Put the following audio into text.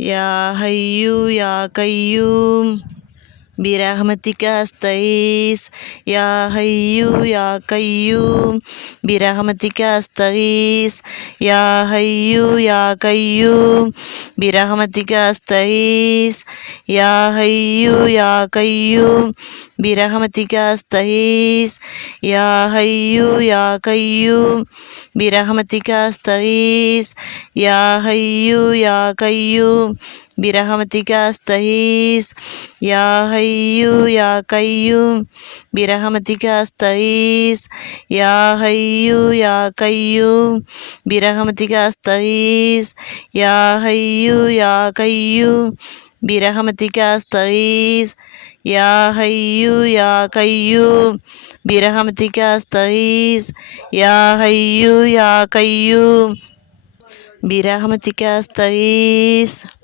या हय्यू या Qayyum Biraha matika ya hayu, ya kayu, biraha matika ya hayu, ya kayu, biraha matika ya hayu, ya kayu, biraha matika ya hayu, ya kayu, biraha matika ya hayu, ya kayu, biraha matika ya hayu, ya kayu, biraha matika ya hayu, ya kayu, biraha matika ya hayu, ya kayu, biraha matika ya hayu, ya kayu, biraha matika ya hayu, ya kayu, biraha matika ya hayu, ya kayu, biraha matika ya hayu, ya kayu, biraha matika ya hayu, ya kayu, biraha matika ya hayu, ya kayu, biraha matika ya hayu, ya kayu, biraha matika ya hayu, ya kayu, biraha matika ya hayu, ya kayu, biraha matika ya hayu, ya kayu, biraha matika ya hayu, ഹയ്യു യാ കയ്യൂം ബിരഹമത്തിക്കാസ്തഹീസ് യാ ഹയ്യു യാ കയ്യൂം ബിരഹമത്തിക്കാസ്തഹീസ് യാ ഹയ്യു യാ കയ്യൂം ബിരഹമത്തിക്കാസ്തഹീസ് യാ ഹയ്യു യാ കയ്യൂം ബിരഹമത്തിക്കാസ്തഹീസ് യാ